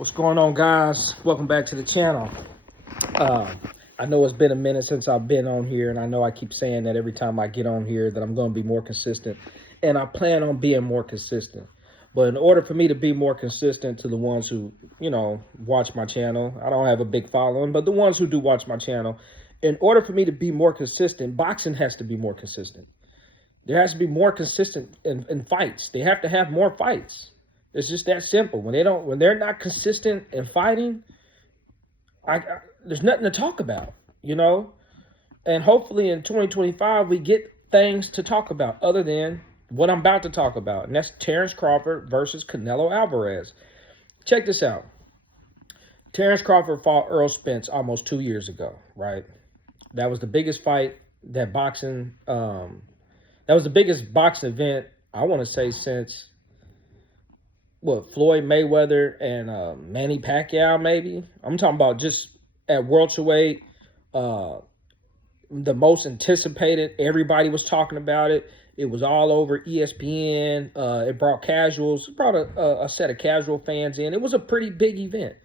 What's going on, guys? Welcome back to the channel. I know it's been a minute since I've been on here, and I know I keep saying that every time I get on here that I'm going to be more consistent, and I plan on being more consistent. But in order for me to be more consistent to the ones who, watch my channel, I don't have a big following, but the ones who do watch my channel, in order for me to be more consistent, boxing has to be more consistent. There has to be more consistent in fights. They have to have more fights. It's just that simple. When they're not consistent in fighting, there's nothing to talk about, And hopefully in 2025 we get things to talk about other than what I'm about to talk about, and that's Terence Crawford versus Canelo Alvarez. Check this out. Terence Crawford fought Errol Spence almost 2 years ago, right? That was the biggest fight that boxing. That was the biggest boxing event I want to say since. Floyd Mayweather and Manny Pacquiao, maybe? I'm talking about just at welterweight, the most anticipated. Everybody was talking about it. It was all over ESPN. It brought casuals. It brought a set of casual fans in. It was a pretty big event.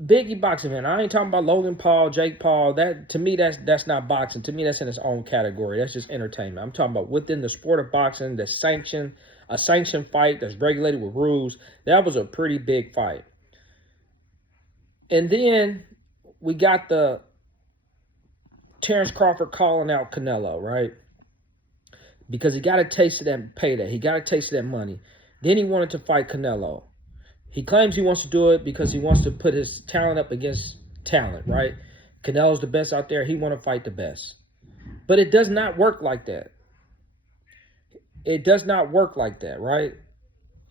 Biggie boxing event. I ain't talking about Logan Paul, Jake Paul. That, to me, that's not boxing. To me, that's in its own category. That's just entertainment. I'm talking about within the sport of boxing, a sanctioned fight that's regulated with rules. That was a pretty big fight. And then we got the Terence Crawford calling out Canelo, right? Because he got a taste of that payday. He got a taste of that money. Then he wanted to fight Canelo. He claims he wants to do it because he wants to put his talent up against talent, right? Canelo's the best out there. He want to fight the best. But it does not work like that. It does not work like that, right?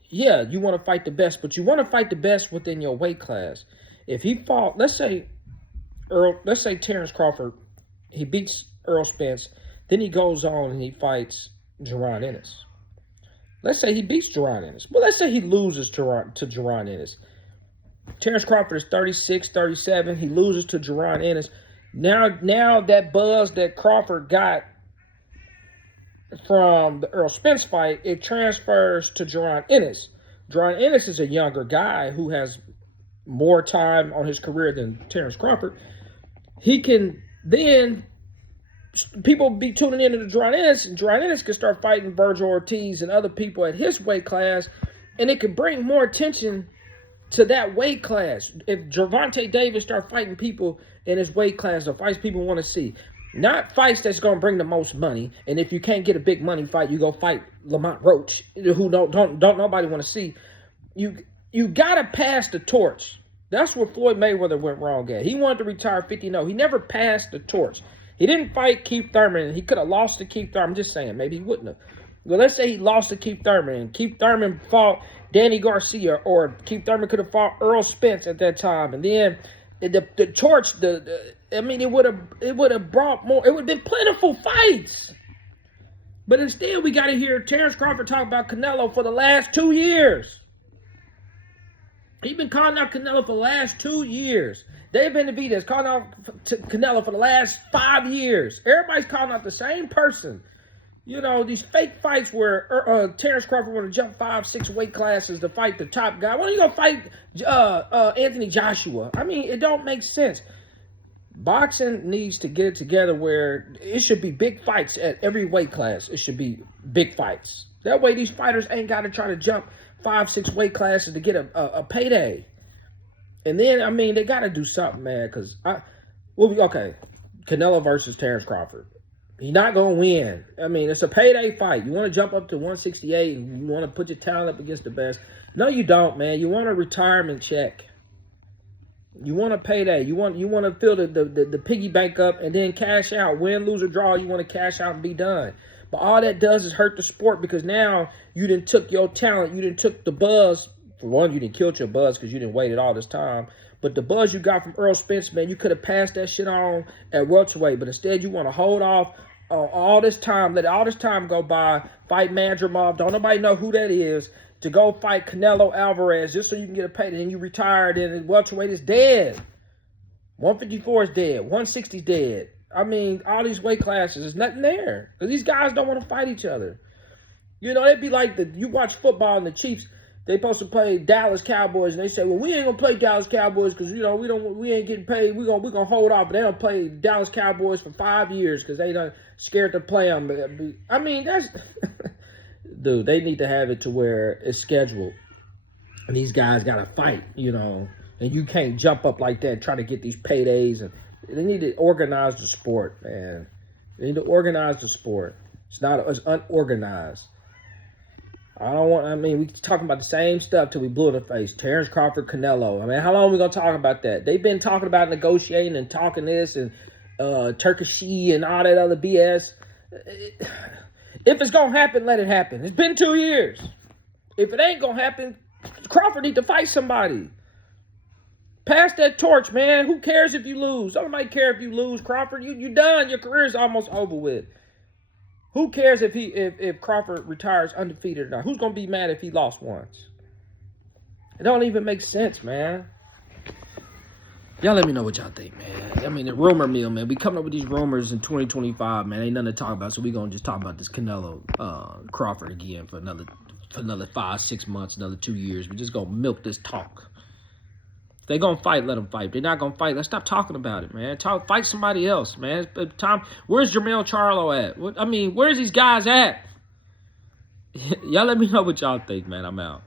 Yeah, you want to fight the best, but you want to fight the best within your weight class. If he fought, let's say Terence Crawford, he beats Errol Spence, then he goes on and he fights Jaron Ennis. Let's say he beats Jaron Ennis. Well, let's say he loses to Jaron Ennis. Terence Crawford is 36, 37. He loses to Jaron Ennis. Now that buzz that Crawford got from the Errol Spence fight, it transfers to Jaron Ennis. Jaron Ennis is a younger guy who has more time on his career than Terence Crawford. He can then, people be tuning into Jaron Ennis, and Jaron Ennis can start fighting Virgil Ortiz and other people at his weight class, and it could bring more attention to that weight class. If Gervonta Davis start fighting people in his weight class, the fights people want to see. Not fights that's going to bring the most money. And if you can't get a big money fight, you go fight Lamont Roach, who don't nobody want to see. You got to pass the torch. That's where Floyd Mayweather went wrong at. He wanted to retire 50-0. He never passed the torch. He didn't fight Keith Thurman. He could have lost to Keith Thurman. I'm just saying, maybe he wouldn't have. Well, let's say he lost to Keith Thurman, and Keith Thurman fought Danny Garcia, or Keith Thurman could have fought Errol Spence at that time, and then the torch, it would have brought more. It would have been plentiful fights. But instead, we got to hear Terence Crawford talk about Canelo for the last 2 years. He's been calling out Canelo for the last 2 years. Dave Benavidez calling out Canelo for the last 5 years. Everybody's calling out the same person. These fake fights where Terence Crawford want to jump 5-6 weight classes to fight the top guy. Why don't you go fight Anthony Joshua? I mean, it don't make sense. Boxing needs to get it together where it should be big fights at every weight class. It should be big fights. That way these fighters ain't got to try to jump 5-6 weight classes to get a payday. And then, they got to do something, man, because Canelo versus Terence Crawford. He's not going to win. It's a payday fight. You want to jump up to 168 and you want to put your talent up against the best. No, you don't, man. You want a retirement check. You want a payday. You want to fill the piggy bank up and then cash out. Win, lose, or draw, you want to cash out and be done. But all that does is hurt the sport, because now you done took your talent. You done took the buzz. For one, you didn't kill your buzz because you didn't wait all this time. But the buzz you got from Errol Spence, man, you could have passed that shit on at welterweight. But instead, you want to hold off all this time, let all this time go by, fight Mandramov, don't nobody know who that is, to go fight Canelo Alvarez just so you can get a pay. Then you retired, and welterweight is dead. 154 is dead. 160 is dead. All these weight classes, there's nothing there. Because these guys don't want to fight each other. It'd be like you watch football and the Chiefs, they supposed to play Dallas Cowboys, and they say, well, we ain't gonna play Dallas Cowboys because we ain't getting paid. We gonna hold off. But they don't play Dallas Cowboys for 5 years because they done scared to play them. I mean, that's dude. They need to have it to where it's scheduled, and these guys gotta fight, and you can't jump up like that and try to get these paydays. And they need to organize the sport, man. They need to organize the sport. It's unorganized. We talking about the same stuff till we blew in the face. Terence Crawford, Canelo. I mean, how long are we going to talk about that? They've been talking about negotiating and talking this and Turkish and all that other BS. If it's going to happen, let it happen. It's been 2 years. If it ain't going to happen, Crawford need to fight somebody. Pass that torch, man. Who cares if you lose? Nobody care if you lose, Crawford. You done. Your career is almost over with. Who cares if Crawford retires undefeated or not? Who's going to be mad if he lost once? It don't even make sense, man. Y'all let me know what y'all think, man. I mean, the rumor mill, man. We coming up with these rumors in 2025, man. Ain't nothing to talk about, so we going to just talk about this Canelo Crawford again for another 5, 6 months, another 2 years. We just going to milk this talk. If they going to fight, let them fight. If they're not going to fight, let's stop talking about it, man. Fight somebody else, man. Time. Where's Jermell Charlo at? Where's these guys at? Y'all let me know what y'all think, man. I'm out.